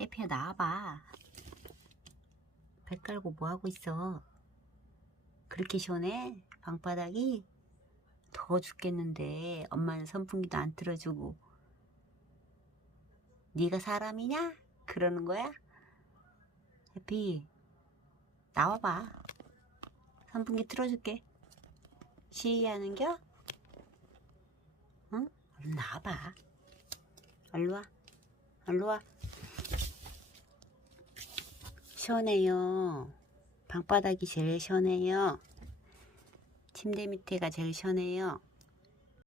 해피야 나와봐. 배 깔고 뭐하고 있어? 그렇게 시원해? 방바닥이? 더워 죽겠는데 엄마는 선풍기도 안 틀어주고 네가 사람이냐? 그러는 거야? 해피 나와봐. 선풍기 틀어줄게. 시위하는겨? 응? 얼른 나와봐. 얼른 와. 얼른 와. 시원해요. 방바닥이 제일 시원해요. 침대 밑에가 제일 시원해요.